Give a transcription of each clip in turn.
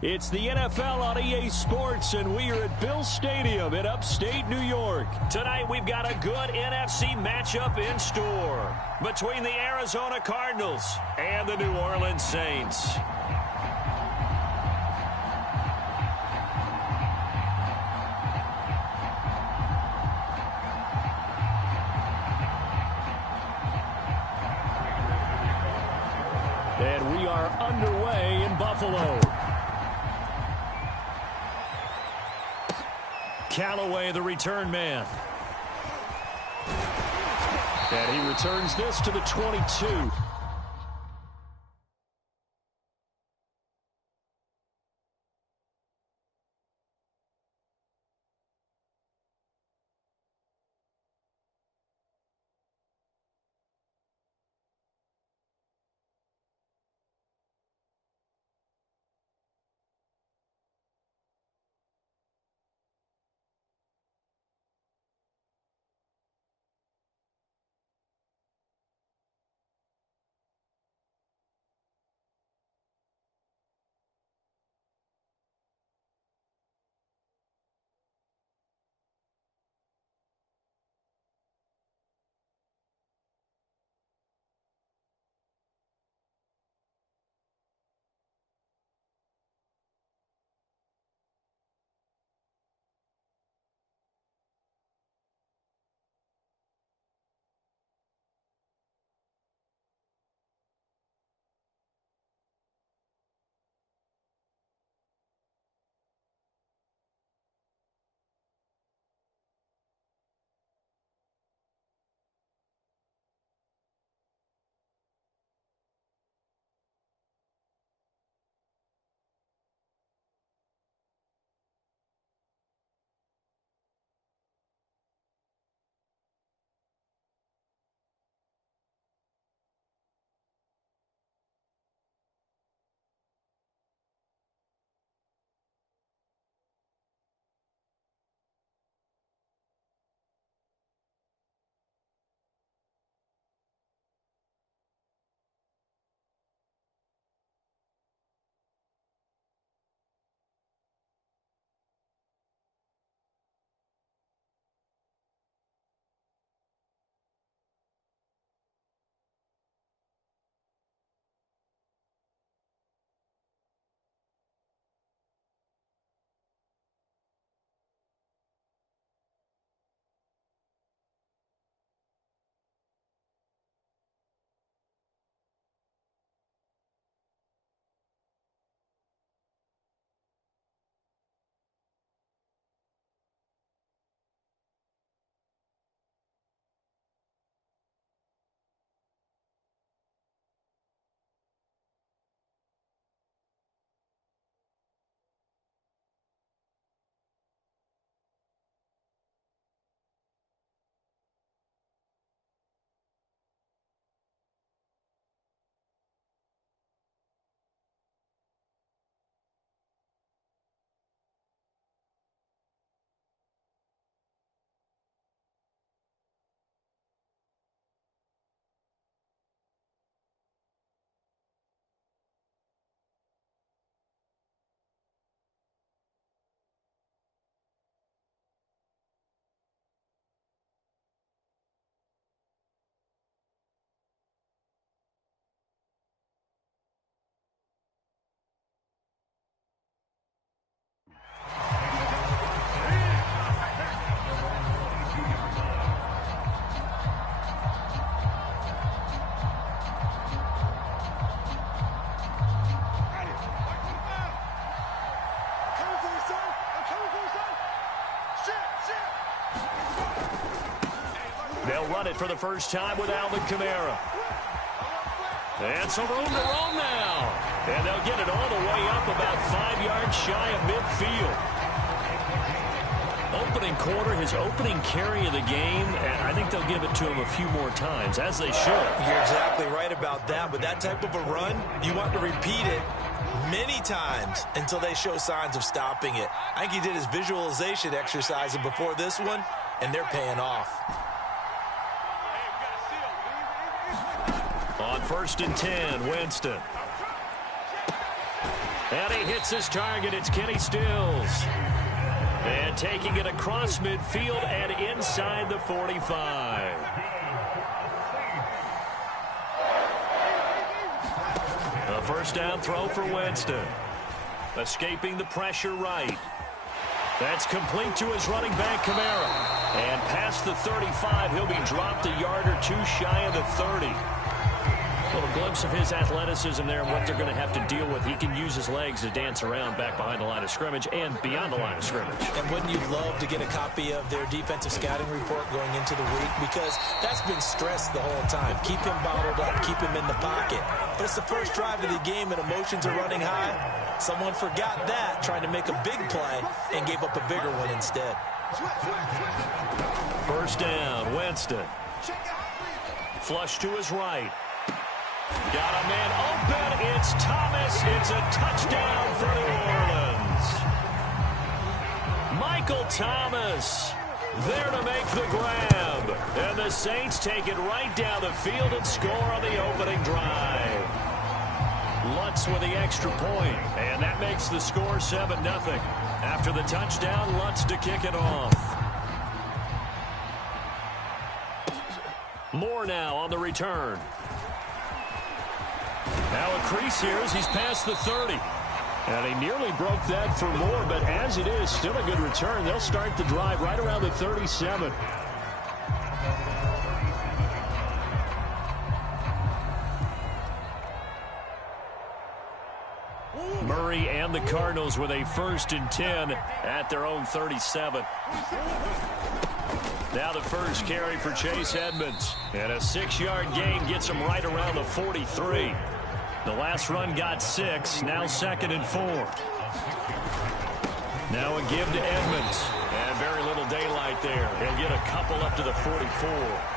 It's the NFL on EA Sports, and we are at Bill Stadium in upstate New York. Tonight, we've got a good NFC matchup in store between the Arizona Cardinals and the New Orleans Saints. And we are underway in Buffalo. Callaway, the return man. And he returns this to the 22. They'll run it for the first time with Alvin Kamara. And some room to roam now. And they'll get it all the way up about 5 yards shy of midfield. Opening quarter, his opening carry of the game, and I think they'll give it to him a few more times, as they should. You're exactly right about that, but that type of a run, you want to repeat it many times until they show signs of stopping it. I think he did his visualization exercise before this one, and they're paying off. On 1st and 10, Winston. And he hits his target. It's Kenny Stills. And taking it across midfield and inside the 45. A first down throw for Winston. Escaping the pressure right. That's complete to his running back, Kamara. And past the 35, he'll be dropped a yard or two shy of the 30. A little glimpse of his athleticism there and what they're going to have to deal with. He can use his legs to dance around back behind the line of scrimmage and beyond the line of scrimmage. And wouldn't you love to get a copy of their defensive scouting report going into the week? Because that's been stressed the whole time. Keep him bottled up, keep him in the pocket. But it's the first drive of the game and emotions are running high. Someone forgot that, trying to make a big play, and gave up a bigger one instead. First down, Winston. Flush to his right. Got a man open. It's Thomas. It's a touchdown for New Orleans. Michael Thomas there to make the grab. And the Saints take it right down the field and score on the opening drive. Lutz with the extra point, and that makes the score 7-0. After the touchdown, Lutz to kick it off. Moore now on the return. Now a crease here as he's past the 30. And he nearly broke that for Moore, but as it is, still a good return. They'll start the drive right around the 37. Murray and the Cardinals with a 1st and 10 at their own 37. Now the first carry for Chase Edmonds. And a 6-yard gain gets him right around the 43. The last run got 6. Now 2nd and 4. Now a give to Edmonds. And very little daylight there. He'll get a couple up to the 44.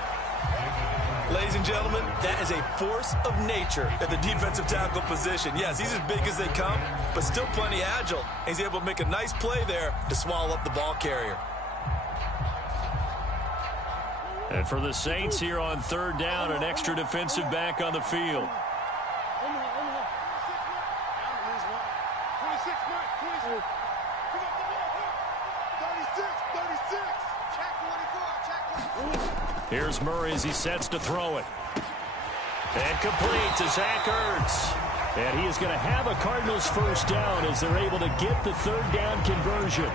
Ladies and gentlemen, that is a force of nature at the defensive tackle position. Yes, he's as big as they come, but still plenty agile. He's able to make a nice play there to swallow up the ball carrier. And for the Saints here on 3rd down, an extra defensive back on the field. Here's Murray as he sets to throw it. And complete to Zach Ertz. And he is going to have a Cardinals first down as they're able to get the 3rd down conversion.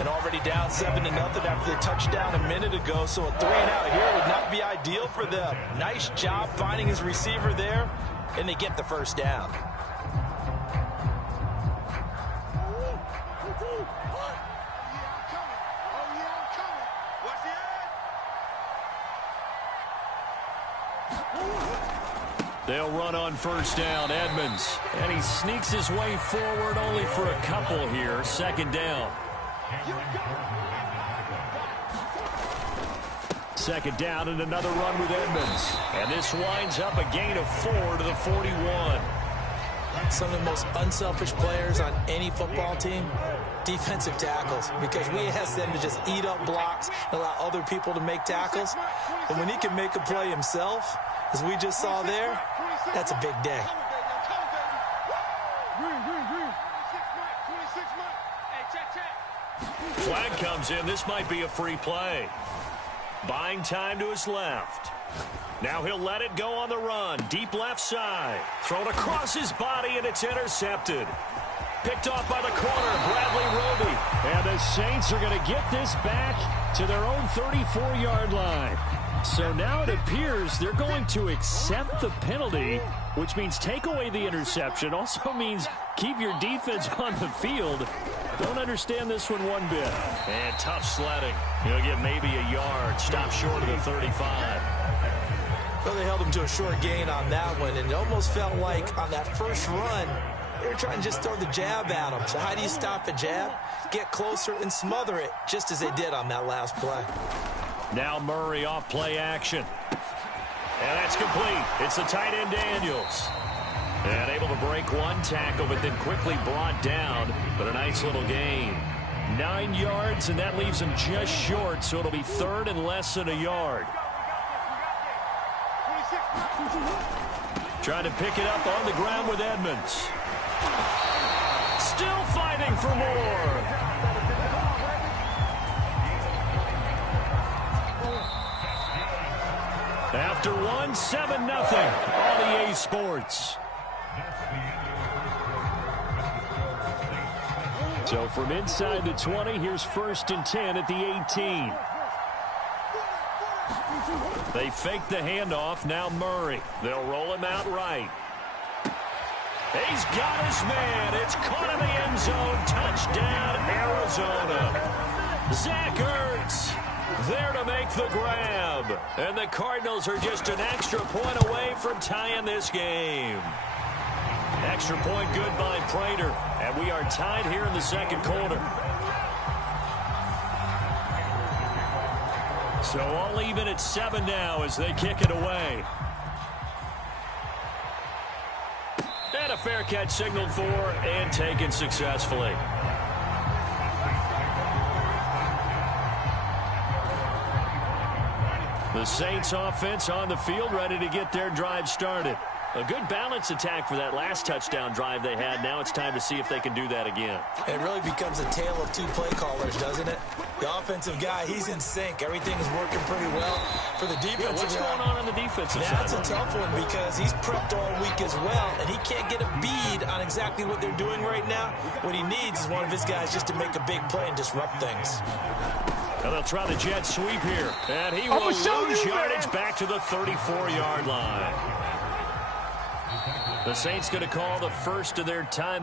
And already down 7-0 after the touchdown a minute ago, so a 3-and-out here would not be ideal for them. Nice job finding his receiver there, and they get the first down. They'll run on first down, Edmonds. And he sneaks his way forward only for a couple here. 2nd down. 2nd down and another run with Edmonds. And this winds up a gain of 4 to the 41. Some of the most unselfish players on any football team, defensive tackles, because we ask them to just eat up blocks and allow other people to make tackles. And when he can make a play himself, as we just saw there, that's a big day. Flag comes in. This might be a free play. Buying time to his left. Now he'll let it go on the run. Deep left side. Thrown across his body, and it's intercepted. Picked off by the corner, Bradley Roby. And the Saints are going to get this back to their own 34-yard line. So now it appears they're going to accept the penalty, which means take away the interception. Also means keep your defense on the field. Don't understand this one bit. And tough sledding. He'll get maybe a yard. Stop short of the 35. Well, they held him to a short gain on that one, and it almost felt like on that first run, they were trying to just throw the jab at him. So how do you stop a jab? Get closer and smother it, just as they did on that last play. Now Murray off play action. And that's complete. It's the tight end Daniels. And able to break one tackle, but then quickly brought down. But a nice little gain. 9 yards, and that leaves him just short, so it'll be 3rd and less than a yard. Trying to pick it up on the ground with Edmonds. still fighting for more. After one, 7-0 on EA Sports. So from inside the 20, here's 1st and 10 at the 18. They fake the handoff. Now Murray. They'll roll him out right. He's got his man. It's caught in the end zone. Touchdown, Arizona. Zach Ertz there to make the grab. And the Cardinals are just an extra point away from tying this game. Extra point good by Prater. And we are tied here in the second quarter. So all even at 7 now as they kick it away. And a fair catch signaled for and taken successfully. The Saints offense on the field ready to get their drive started. A good balance attack for that last touchdown drive they had. Now it's time to see if they can do that again. It really becomes a tale of two play callers, doesn't it? The offensive guy, he's in sync. Everything is working pretty well. For the defensive what's going on the defensive side? That's a tough one because he's prepped all week as well, and he can't get a bead on exactly what they're doing right now. What he needs is one of his guys just to make a big play and disrupt things. And they'll try the jet sweep here. And he will lose yardage back to the 34-yard line. The Saints going to call the first of their timeout.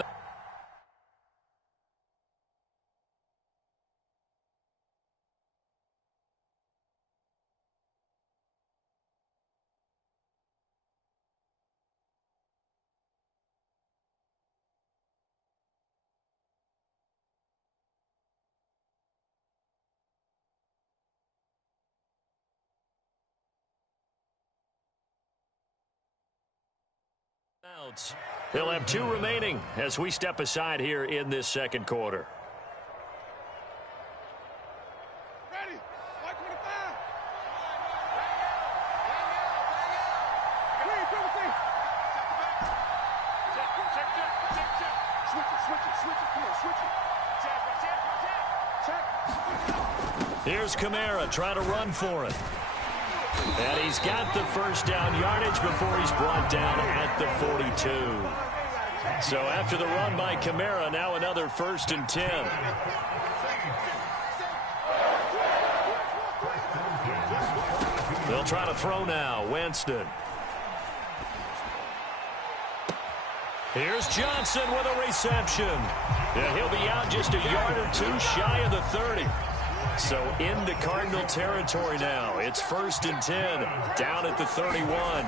They'll have 2 remaining as we step aside here in this second quarter. Ready? 525. Switch it. Here's Kamara trying to run for it. And he's got the first down yardage before he's brought down at the 42. So after the run by Kamara, now another 1st and 10. They'll try to throw now. Winston. Here's Johnson with a reception. And he'll be out just a yard or 2 shy of the 30. So into Cardinal territory now. It's 1st and 10, down at the 31.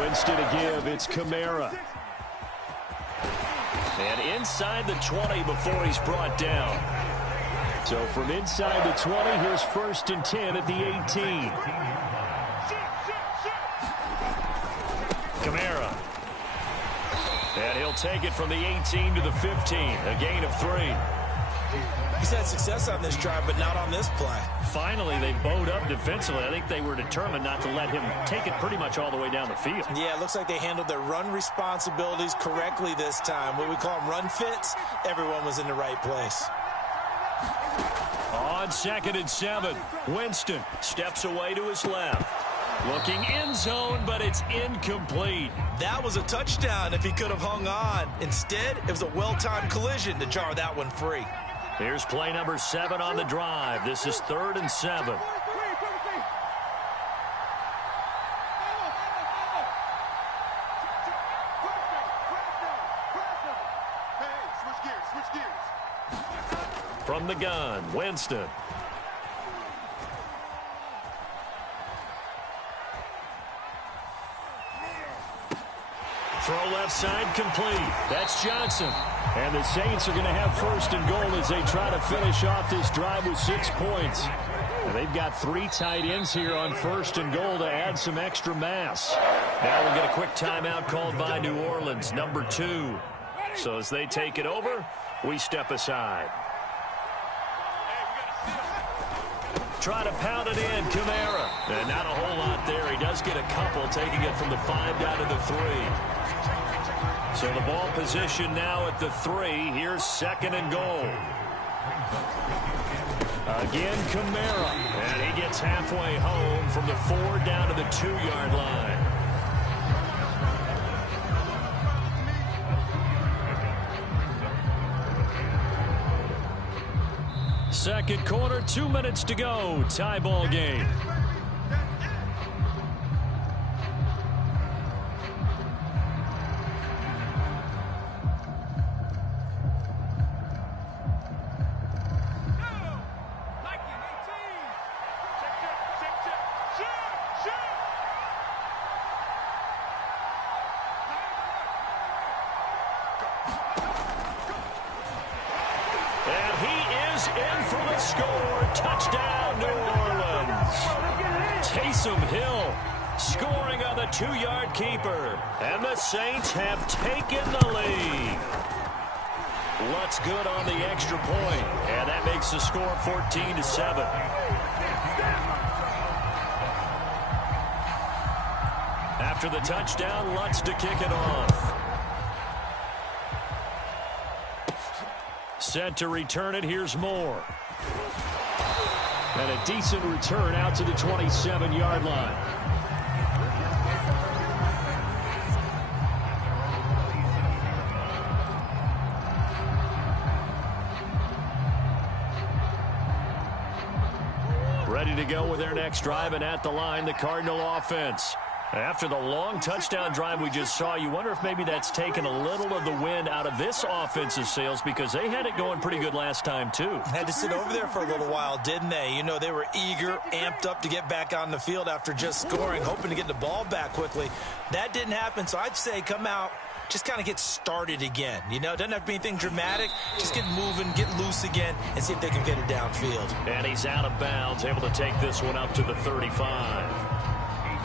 Winston to give. It's Kamara. And inside the 20 before he's brought down. So from inside the 20, here's 1st and 10 at the 18. Kamara. And he'll take it from the 18 to the 15, a gain of 3. He's had success on this drive, but not on this play. Finally, they bowed up defensively. I think they were determined not to let him take it pretty much all the way down the field. Yeah, it looks like they handled their run responsibilities correctly this time. What we call them run fits, everyone was in the right place. On 2nd and 7, Winston steps away to his left. Looking end zone, but it's incomplete. That was a touchdown if he could have hung on. Instead, it was a well-timed collision to jar that one free. Here's play number 7 on the drive. This is 3rd and 7. From the gun, Winston. Throw left side complete. That's Johnson. And the Saints are going to have 1st and goal as they try to finish off this drive with 6 points. And they've got 3 tight ends here on 1st and goal to add some extra mass. Now we'll get a quick timeout called by New Orleans, number 2. So as they take it over, we step aside. Try to pound it in, Kamara. And not a whole lot there. He does get a couple, taking it from the 5 down to the 3. So the ball position now at the 3. Here's 2nd and goal. Again, Kamara. And he gets halfway home from the 4 down to the 2-yard line. Second quarter, 2 minutes to go. Tie ball game. In for the score. Touchdown, New Orleans. Taysom Hill scoring on the 2-yard keeper. And the Saints have taken the lead. Lutz good on the extra point. And that makes the score 14-7. After the touchdown, Lutz to kick it off. Set to return it. Here's Moore. And a decent return out to the 27-yard line. Ready to go with their next drive, and at the line, the Cardinal offense. After the long touchdown drive we just saw, you wonder if maybe that's taken a little of the wind out of this offensive sails, because they had it going pretty good last time, too. Had to sit over there for a little while, didn't they? You know, they were eager, amped up to get back on the field after just scoring, hoping to get the ball back quickly. That didn't happen, so I'd say come out, just kind of get started again. You know, it doesn't have to be anything dramatic. Just get moving, get loose again, and see if they can get it downfield. And he's out of bounds, able to take this one up to the 35.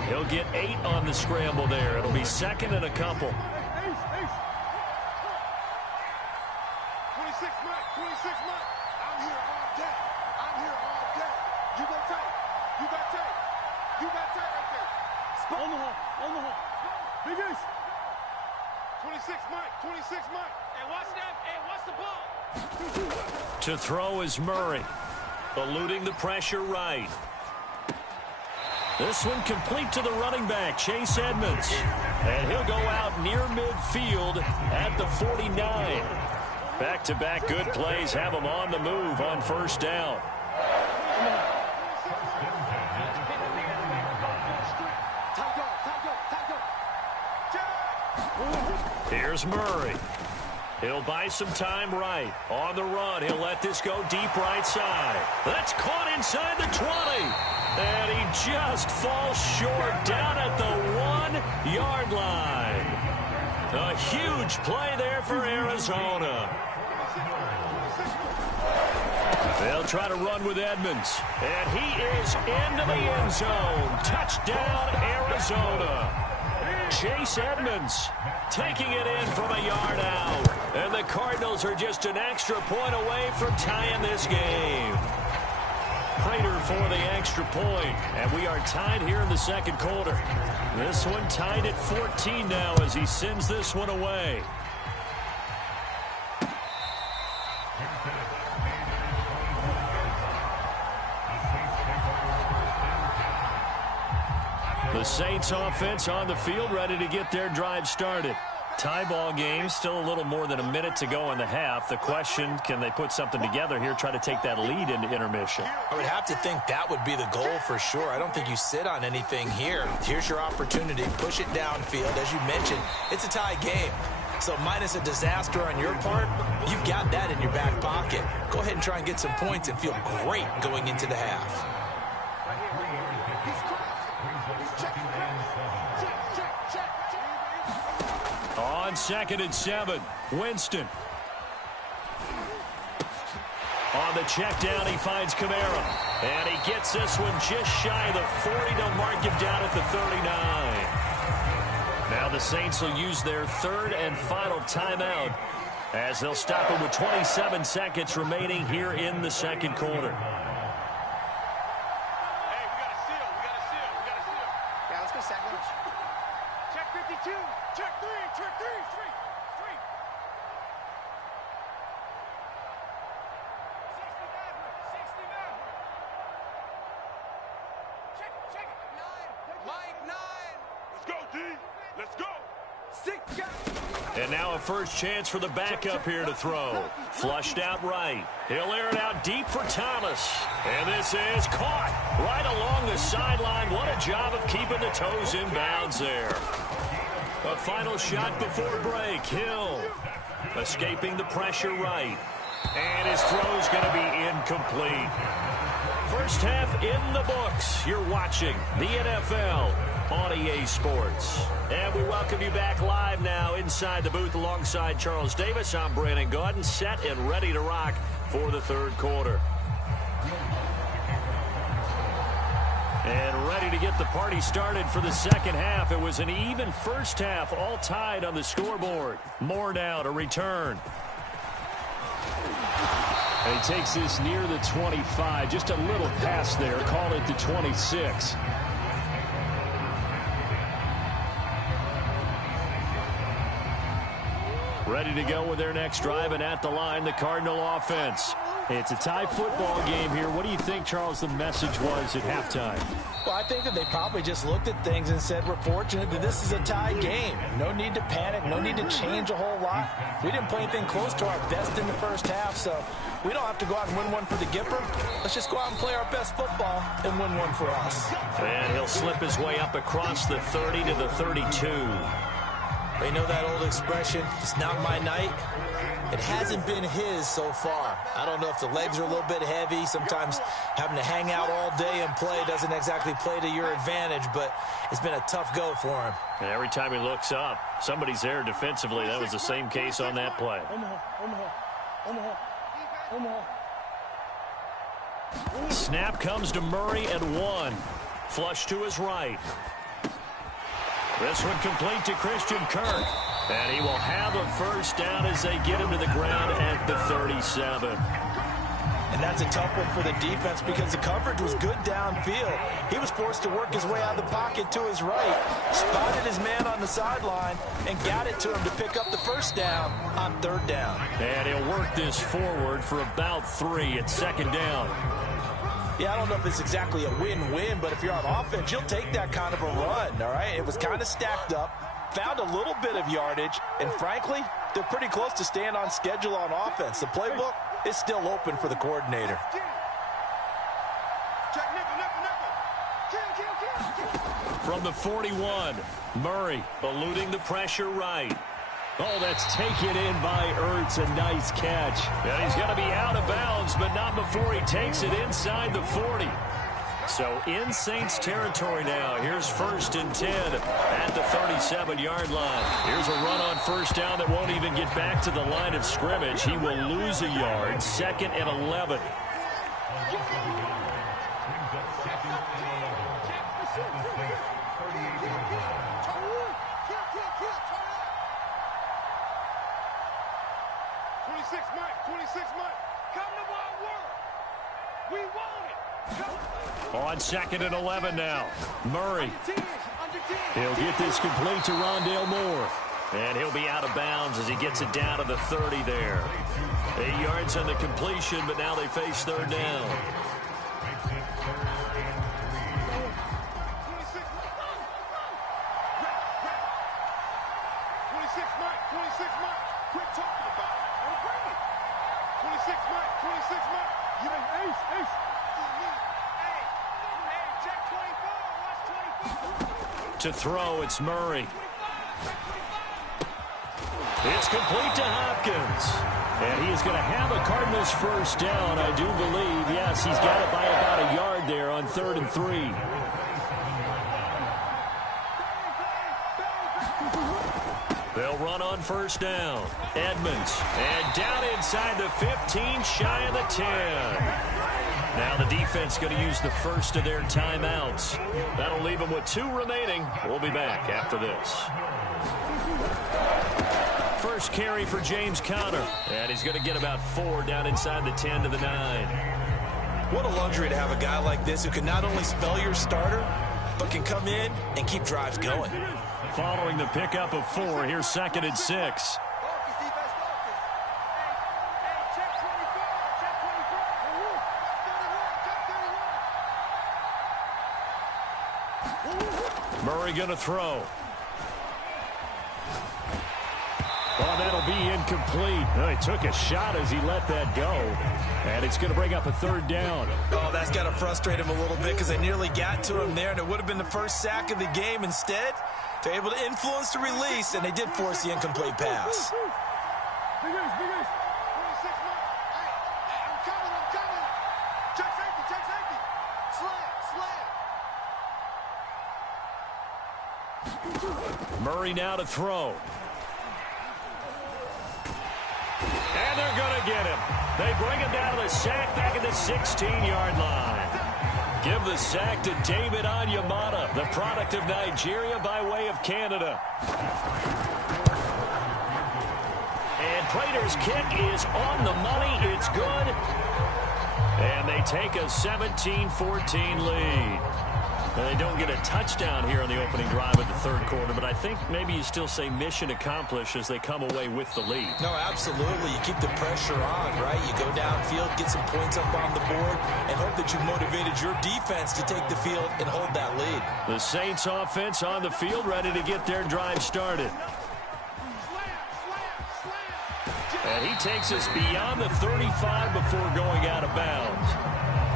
He'll get 8 on the scramble there. It'll be 2nd and a couple. 26 months, 26 months. I'm here all day. I'm here all day. You got tape. You got tape. You got tape right there. On the hole. On the hole. Big Ace. 26 months. 26 months. Hey, watch that. Hey, watch the ball. To throw is Murray. Eluding the pressure right. This one complete to the running back, Chase Edmonds. And he'll go out near midfield at the 49. Back-to-back good plays have him on the move on first down. Here's Murray. He'll buy some time right. On the run, he'll let this go deep right side. That's caught inside the 20. And he just falls short down at the 1-yard line. A huge play there for Arizona. They'll try to run with Edmonds. And he is into the end zone. Touchdown, Arizona. Chase Edmonds taking it in from a yard out. And the Cardinals are just an extra point away from tying this game. Prater for the extra point, and we are tied here in the second quarter. This one tied at 14 now as he sends this one away. The Saints offense on the field, ready to get their drive started. Tie ball game, still a little more than a minute to go in the half. The question, can they put something together here, try to take that lead into intermission? I would have to think that would be the goal for sure. I don't think you sit on anything here. Here's your opportunity. Push it downfield. As you mentioned, it's a tie game. So minus a disaster on your part, you've got that in your back pocket. Go ahead and try and get some points and feel great going into the half. On 2nd and 7, Winston. On the check down, he finds Kamara. And he gets this one just shy of the 40 to mark him down at the 39. Now the Saints will use their 3rd and final timeout as they'll stop him with 27 seconds remaining here in the second quarter. Hey, we got a seal. We got a seal. We got a seal. Yeah, let's go sandwich. Check 52. Check 3. Check 3. 3. Let's go, D. Let's go. And now a first chance for the backup here to throw. Flushed out right. He'll air it out deep for Thomas. And this is caught right along the sideline. What a job of keeping the toes in bounds there. A final shot before break. Hill escaping the pressure right. And his throw's going to be incomplete. First half in the books. You're watching the NFL on EA Sports. And we welcome you back live now inside the booth alongside Charles Davis. I'm Brandon Gaudin, set and ready to rock for the third quarter. And ready to get the party started for the second half. It was an even first half, all tied on the scoreboard. More now to return. And he takes this near the 25. Just a little pass there. Call it the 26. Ready to go with their next drive, and at the line, the Cardinal offense. It's a tie football game here. What do you think, Charles, the message was at halftime? Well, I think that they probably just looked at things and said, we're fortunate that this is a tie game. No need to panic. No need to change a whole lot. We didn't play anything close to our best in the first half, so we don't have to go out and win one for the Gipper. Let's just go out and play our best football and win one for us. And he'll slip his way up across the 30 to the 32. They know that old expression, it's not my night. It hasn't been his so far. I don't know if the legs are a little bit heavy. Sometimes having to hang out all day and play doesn't exactly play to your advantage, but it's been a tough go for him. And every time he looks up, somebody's there defensively. That was the same case on that play. Snap comes to Murray at 1. Flush to his right. This one complete to Christian Kirk. And he will have a first down as they get him to the ground at the 37. And that's a tough one for the defense because the coverage was good downfield. He was forced to work his way out of the pocket to his right, spotted his man on the sideline, and got it to him to pick up the first down on third down. And he'll work this forward for about 3 at second down. Yeah, I don't know if it's exactly a win-win, but if you're on offense, you'll take that kind of a run, all right? It was kind of stacked up, found a little bit of yardage, and frankly, they're pretty close to staying on schedule on offense. The playbook is still open for the coordinator. From the 41, Murray eluding the pressure right. Oh, that's taken in by Ertz. A nice catch. And he's going to be out of bounds, but not before he takes it inside the 40. So in Saints territory now. Here's 1st and 10 at the 37-yard line. Here's a run on first down that won't even get back to the line of scrimmage. He will lose a yard. 2nd and 11. On 2nd and 11 now. Murray. He'll get this complete to Rondale Moore. And he'll be out of bounds as he gets it down to the 30 there. 8 yards on the completion, but now they face third down. To throw, it's Murray. It's complete to Hopkins. And he is going to have a Cardinals first down, I do believe. Yes, he's got it by about a yard there on 3rd and 3. They'll run on first down. Edmonds. And down inside the 15, shy of the 10. Now the defense going to use the first of their timeouts. That'll leave them with 2 remaining. We'll be back after this. First carry for James Conner. And he's going to get about 4 down inside the 10 to the 9. What a luxury to have a guy like this who can not only spell your starter, but can come in and keep drives going. Following the pickup of 4, here's 2nd and 6. Murray going to throw. Oh, that'll be incomplete. Oh, he took a shot as he let that go. And it's going to bring up a third down. Oh, that's got to frustrate him a little bit because they nearly got to him there, and it would have been the first sack of the game. Instead, they're able to influence the release, and they did force the incomplete pass. Big Ace. 26 months. Hey, I'm coming. Check safety. Slam. Murray now to throw. And they're going to get him. They bring him down to the sack back at the 16-yard line. Give the sack to David Onyemata, the product of Nigeria by way of Canada. And Prater's kick is on the money. It's good. And they take a 17-14 lead. Now, they don't get a touchdown here on the opening drive of the third quarter, but I think maybe you still say mission accomplished as they come away with the lead. No, absolutely. You keep the pressure on, right? You go downfield, get some points up on the board, and hope that you've motivated your defense to take the field and hold that lead. The Saints offense on the field, ready to get their drive started. And he takes us beyond the 35 before going out of bounds.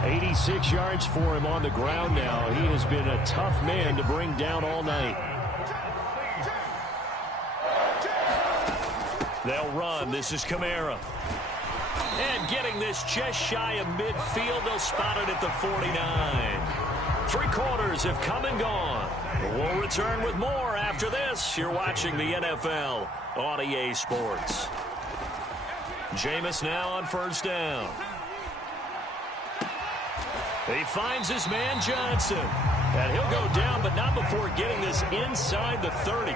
86 yards for him on the ground now. He has been a tough man to bring down all night. They'll run. This is Kamara. And getting this just shy of midfield, they'll spot it at the 49. 3 quarters have come and gone. We'll return with more after this. You're watching the NFL on EA Sports. Jameis now on first down. He finds his man Johnson. And he'll go down, but not before getting this inside the 30.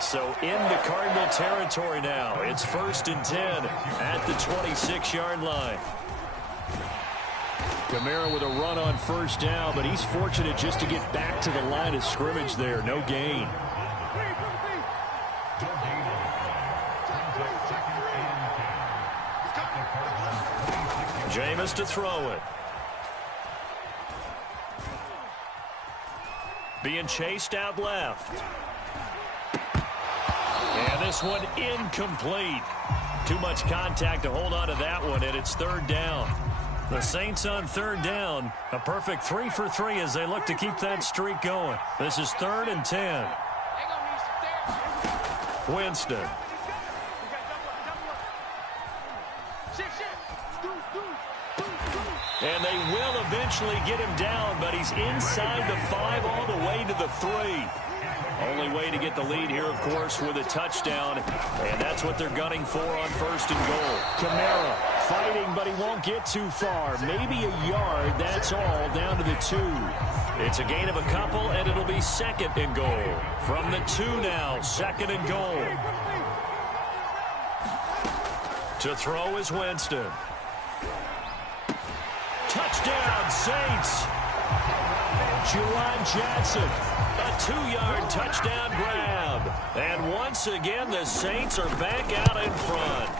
So into Cardinal territory now. It's 1st and 10 at the 26-yard line. Kamara with a run on first down, but he's fortunate just to get back to the line of scrimmage there. No gain. Jameis to throw it. Being chased out left. And this one incomplete. Too much contact to hold on to that one, and it's 3rd down. The Saints on 3rd down. A perfect 3 for 3 as they look to keep that streak going. This is 3rd and 10. Winston. And they will eventually get him down, but he's inside the 5 all the way to the 3. Only way to get the lead here, of course, with a touchdown. And that's what they're gunning for on 1st and goal. Kamara fighting, but he won't get too far. Maybe a yard, that's all, down to the 2. It's a gain of a couple, and it'll be 2nd and goal. From the 2 now, 2nd and goal. To throw is Winston. Touchdown, Saints. Juwan Johnson, a 2-yard touchdown grab. And once again, the Saints are back out in front.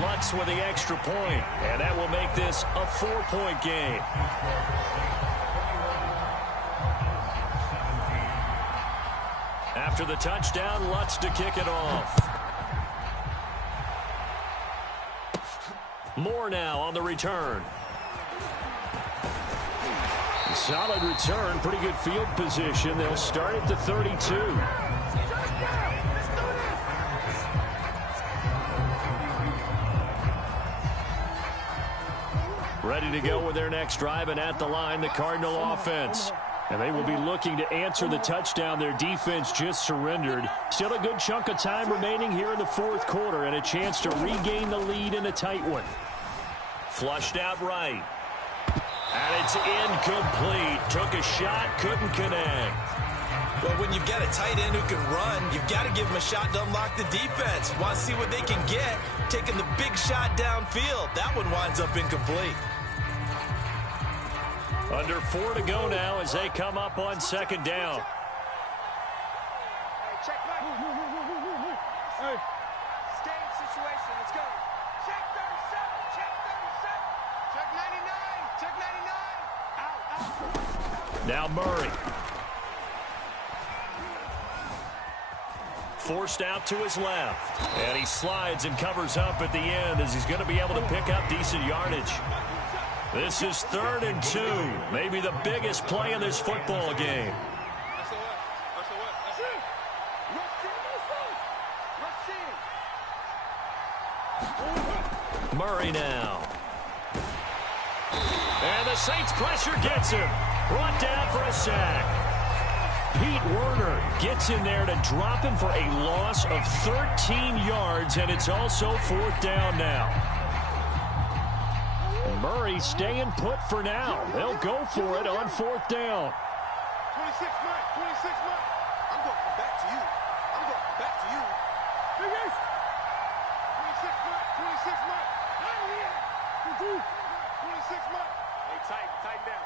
Lutz with the extra point, and that will make this a 4-point game. After the touchdown, Lutz to kick it off. Moore now on the return. Solid return, pretty good field position. They'll start at the 32. Ready to go with their next drive, and at the line, the Cardinal offense. And they will be looking to answer the touchdown their defense just surrendered. Still a good chunk of time remaining here in the 4th quarter, and a chance to regain the lead in a tight one. Flushed out right. And it's incomplete. Took a shot, couldn't connect. Well, when you've got a tight end who can run, you've got to give him a shot to unlock the defense. Want to see what they can get, taking the big shot downfield. That one winds up incomplete. Under 4 to go now as they come up on 2nd down. Hey, check back. Hey. Game situation. Let's go. Check 37. Check 37. Check 99. Check 99. Out. Now Murray. forced out to his left. And he slides and covers up at the end as he's going to be able to pick up decent yardage. This is 3rd and 2. Maybe the biggest play in this football game. Murray now. And the Saints pressure gets him. Brought down for a sack. Pete Werner gets in there to drop him for a loss of 13 yards, and it's also 4th down now. Murray staying put for now. They'll go for it on 4th down. 26 Mike, 26 Mike. I'm going back to you. I'm going back to you. 26 Mike, 26 Mike. 26 Mike. Hey, tighten down.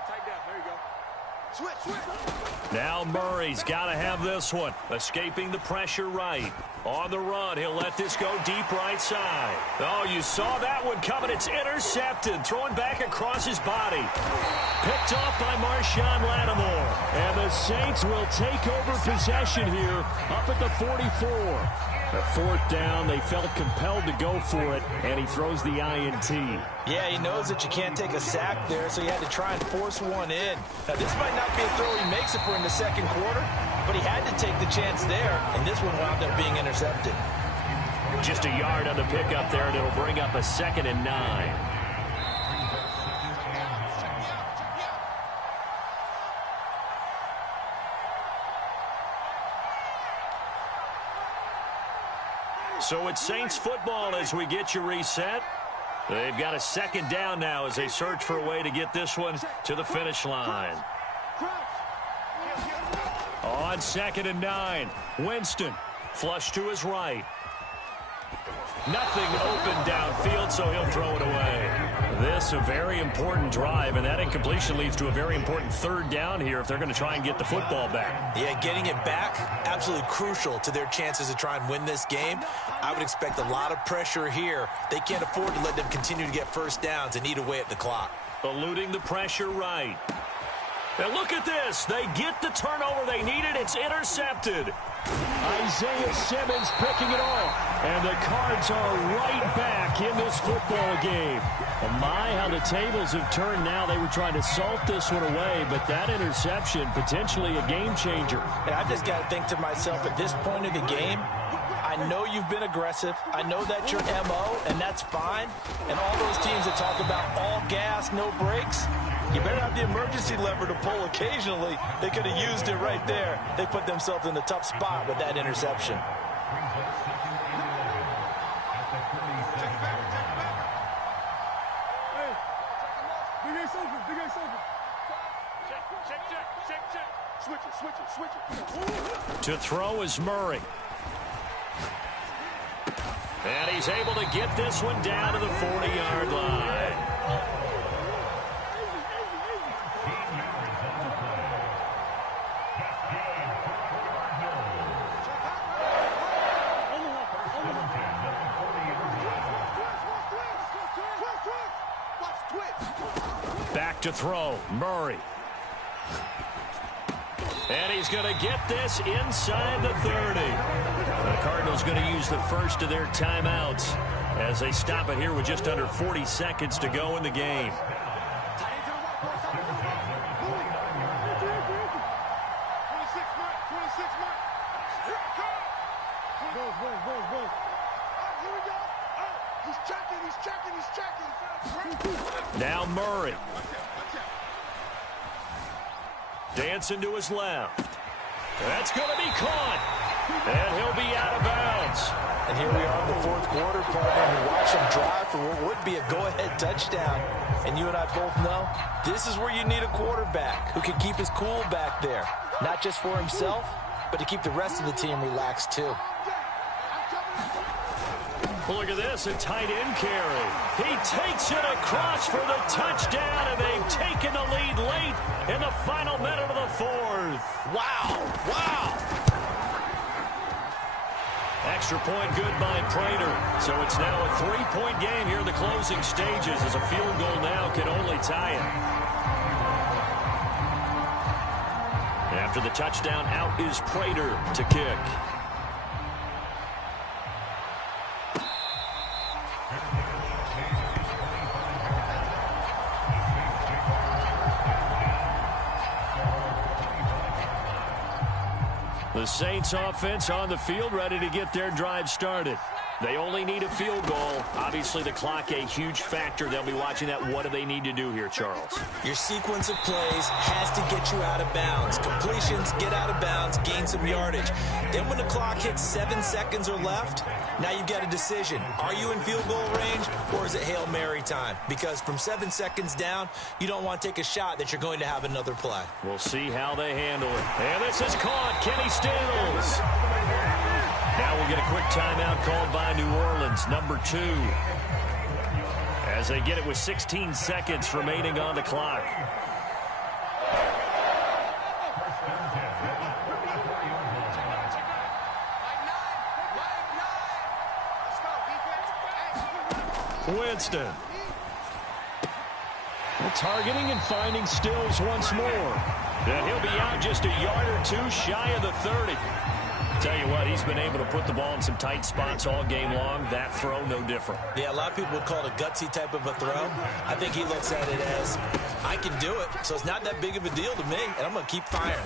There you go. Switch. Now Murray's got to have this one. Escaping the pressure right. On the run, he'll let this go deep right side. Oh, you saw that one coming. It's intercepted. Thrown back across his body. Picked off by Marshawn Lattimore. And the Saints will take over possession here up at the 44. The 4th down, they felt compelled to go for it, and he throws the INT. Yeah, he knows that you can't take a sack there, so he had to try and force one in. Now, this might not be a throw he makes if we're in the 2nd quarter, but he had to take the chance there, and this one wound up being intercepted. Just a yard on the pickup there, and it'll bring up a 2nd and 9. So it's Saints football as we get you reset. They've got a 2nd down now as they search for a way to get this one to the finish line. On 2nd and 9, Winston flush to his right. Nothing open downfield, so he'll throw it away. This a very important drive, and that incompletion leads to a very important 3rd down here if they're going to try and get the football back. Yeah, getting it back, absolutely crucial to their chances to try and win this game. I would expect a lot of pressure here. They can't afford to let them continue to get 1st downs and eat away at the clock. Eluding the pressure right. And look at this. They get the turnover they needed. It's intercepted. Isaiah Simmons picking it off. And the Cards are right back in this football game. Oh my, how the tables have turned now. They were trying to salt this one away, but that interception, potentially a game changer. And I just got to think to myself, at this point of the game, I know you've been aggressive. I know that's your MO, and that's fine. And all those teams that talk about all gas, no brakes, you better have the emergency lever to pull occasionally. They could have used it right there. They put themselves in a tough spot with that interception. Switch it. To throw is Murray. And he's able to get this one down to the 40-yard line. Back to throw, Murray. And he's going to get this inside the 30. The Cardinals going to use the first of their timeouts as they stop it here with just under 40 seconds to go in the game. Now Murray. Dancing to his left. That's going to be caught. And he'll be out of bounds. And here we are in the 4th quarter, and watch him drive for what would be a go-ahead touchdown. And you and I both know this is where you need a quarterback who can keep his cool back there. Not just for himself, but to keep the rest of the team relaxed too. Well, look at this, a tight end carry. He takes it across for the touchdown, and they've taken the lead late in the final minute of the 4th. Wow. Extra point good by Prater. So it's now a 3-point game here in the closing stages as a field goal now can only tie it. After the touchdown, out is Prater to kick. The Saints offense on the field, ready to get their drive started. They only need a field goal. Obviously, the clock a huge factor. They'll be watching that. What do they need to do here, Charles? Your sequence of plays has to get you out of bounds. Completions, get out of bounds, gain some yardage. Then when the clock hits 7 seconds or left, now you've got a decision. Are you in field goal range, or is it Hail Mary time? Because from 7 seconds down, you don't want to take a shot that you're going to have another play. We'll see how they handle it. And this is caught. Kenny Stills. Now we'll get a quick timeout called by New Orleans, number 2. As they get it with 16 seconds remaining on the clock. Winston. Well, targeting and finding Stills once more. And he'll be out just a yard or two shy of the 30. Tell you what, he's been able to put the ball in some tight spots all game long. That throw, no different. Yeah, a lot of people would call it a gutsy type of a throw. I think he looks at it as, I can do it, so it's not that big of a deal to me, and I'm going to keep firing.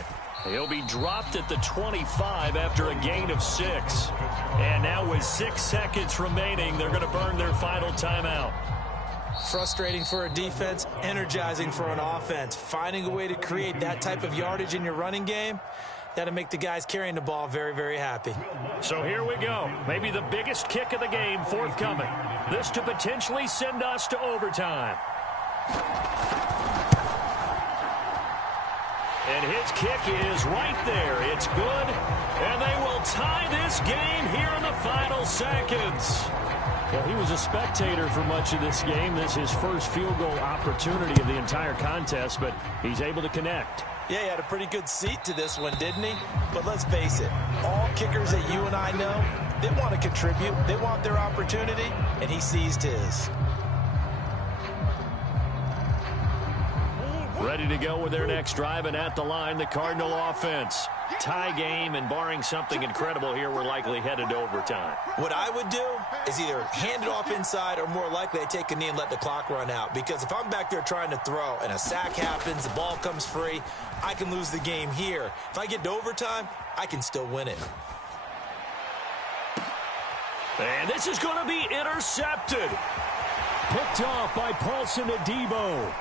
He'll be dropped at the 25 after a gain of 6. And now with 6 seconds remaining, they're going to burn their final timeout. Frustrating for a defense, energizing for an offense. Finding a way to create that type of yardage in your running game, that'll make the guys carrying the ball very, very happy. So here we go. Maybe the biggest kick of the game forthcoming. This to potentially send us to overtime. And his kick is right there. It's good. And they will tie this game here in the final seconds. Well, he was a spectator for much of this game. This is his first field goal opportunity of the entire contest, but he's able to connect. Yeah, he had a pretty good seat to this one, didn't he? But let's face it, all kickers that you and I know, they want to contribute. They want their opportunity, and he seized his. Ready to go with their next drive, and at the line, the Cardinal offense. Tie game, and barring something incredible here, we're likely headed to overtime. What I would do is either hand it off inside or more likely I take a knee and let the clock run out. Because if I'm back there trying to throw and a sack happens, the ball comes free, I can lose the game here. If I get to overtime, I can still win it. And this is going to be intercepted. Picked off by Paulson Adebo.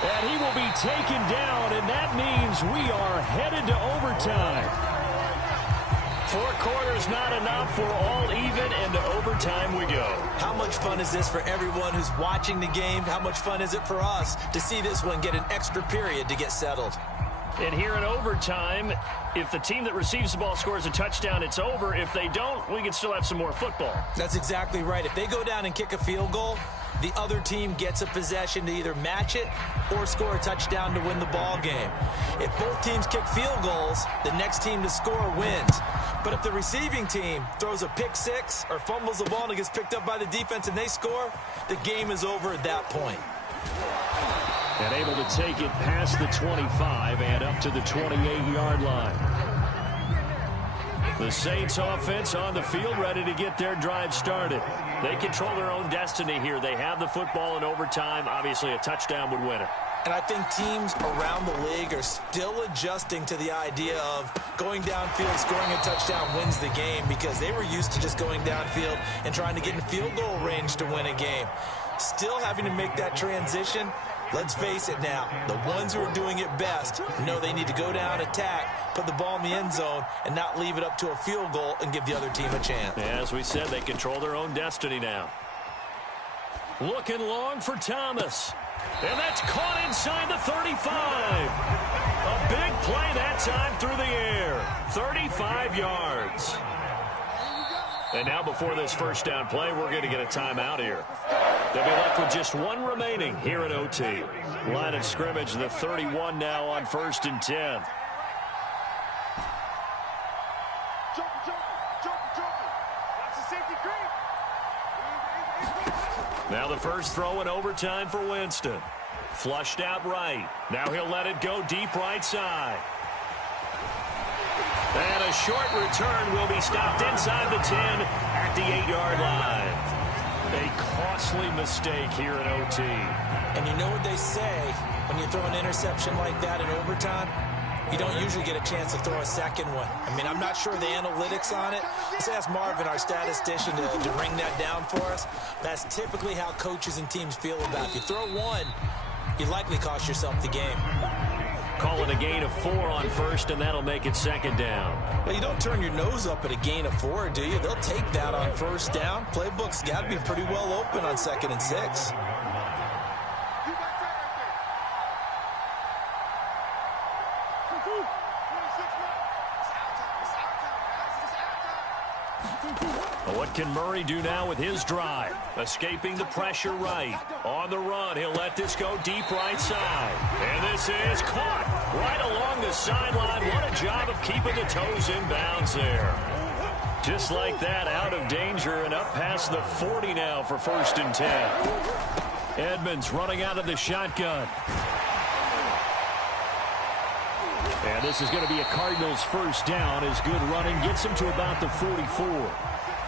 And he will be taken down, and that means we are headed to overtime. 4 quarters not enough. We're all even, and to overtime we go. How much fun is this for everyone who's watching the game? How much fun is it for us to see this one get an extra period to get settled? And here in overtime, if the team that receives the ball scores a touchdown, it's over. If they don't, we can still have some more football. That's exactly right. If they go down and kick a field goal, the other team gets a possession to either match it or score a touchdown to win the ball game. If both teams kick field goals, the next team to score wins. But if the receiving team throws a pick 6 or fumbles the ball and it gets picked up by the defense and they score, the game is over at that point. And able to take it past the 25 and up to the 28-yard line. The Saints offense on the field, ready to get their drive started. They control their own destiny here. They have the football in overtime. Obviously, a touchdown would win it. And I think teams around the league are still adjusting to the idea of going downfield, scoring a touchdown wins the game, because they were used to just going downfield and trying to get in field goal range to win a game. Still having to make that transition. Let's face it now, the ones who are doing it best know they need to go down, attack, put the ball in the end zone, and not leave it up to a field goal and give the other team a chance. As we said, they control their own destiny now. Looking long for Thomas. And that's caught inside the 35. A big play that time through the air. 35 yards. And now before this first down play, we're going to get a timeout here. They'll be left with just one remaining here at OT. Line of scrimmage, the 31 now on 1st and 10. Now the first throw in overtime for Winston. Flushed out right. Now he'll let it go deep right side. And a short return will be stopped inside the 10 at the 8-yard line. A costly mistake here in OT. And you know what they say when you throw an interception like that in overtime? you don't usually get a chance to throw a second one. I mean, I'm not sure the analytics on it. Let's ask Marvin, our statistician, to ring that down for us. That's typically how coaches and teams feel about it. If you throw one, you likely cost yourself the game. Call it a gain of 4 on first, and that'll make it second down. Well, you don't turn your nose up at a gain of 4, do you? They'll take that on first down. Playbook's got to be pretty well open on 2nd and 6. What can Murray do now with his drive? Escaping the pressure right. On the run, he'll let this go deep right side. And this is caught right along the sideline. What a job of keeping the toes in bounds there. Just like that, out of danger and up past the 40 now for 1st and 10. Edmonds running out of the shotgun. And this is going to be a Cardinals first down as good running gets him to about the 44.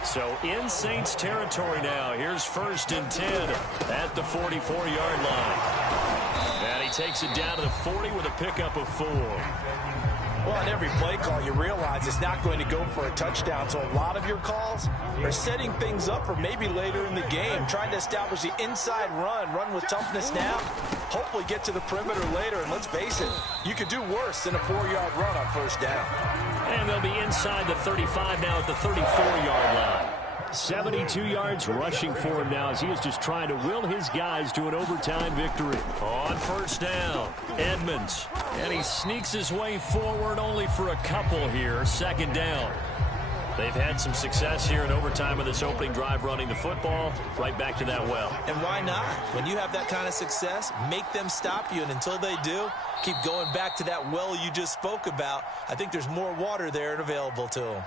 So in Saints territory now. Here's 1st and 10 at the 44-yard line. And he takes it down to the 40 with a pickup of 4. Well, on every play call, you realize it's not going to go for a touchdown. So a lot of your calls are setting things up for maybe later in the game, trying to establish the inside run with toughness now, hopefully get to the perimeter later. And let's face it, you could do worse than a 4-yard run on first down. And they'll be inside the 35 now at the 34-yard line. 72 yards rushing for him now as he is just trying to will his guys to an overtime victory. On first down, Edmonds. And he sneaks his way forward only for a couple here. 2nd down. They've had some success here in overtime of this opening drive running the football. Right back to that well. And why not? When you have that kind of success, make them stop you. And until they do, keep going back to that well you just spoke about. I think there's more water there and available to them.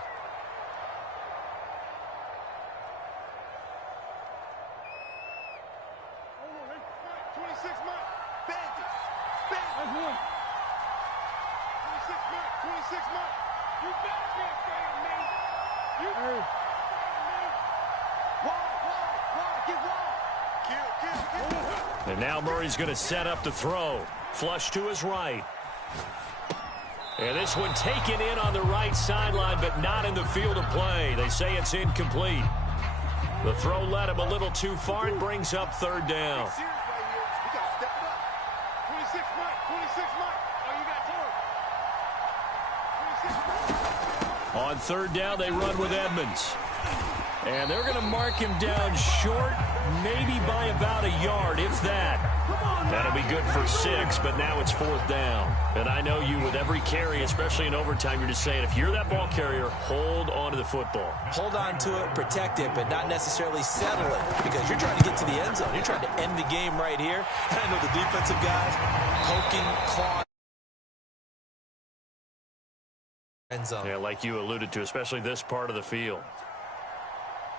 And now Murray's going to set up the throw. Flush to his right. And this one taken in on the right sideline, but not in the field of play. They say it's incomplete. The throw led him a little too far and brings up 3rd down. On 3rd down, they run with Edmonds. And they're going to mark him down short, maybe by about a yard, if that. That'll be good for 6, but now it's 4th down. And I know you, with every carry, especially in overtime, you're just saying, if you're that ball carrier, hold on to the football. Hold on to it, protect it, but not necessarily settle it, because you're trying to get to the end zone. You're trying to end the game right here. And I know the defensive guys poking, clawing. End zone. Yeah, like you alluded to, especially this part of the field.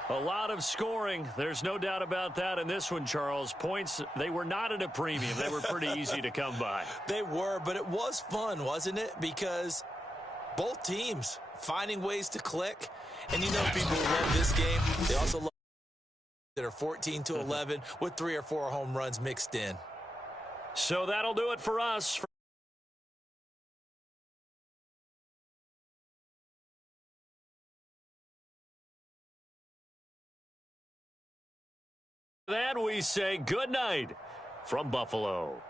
A lot of scoring. There's no doubt about that in this one, Charles. Points, they were not at a premium. They were pretty easy to come by. They were, but it was fun, wasn't it? Because both teams finding ways to click. And you know people who love this game, they also love that are 14-11 with 3 or 4 home runs mixed in. So that'll do it for us. Then we say good night from Buffalo.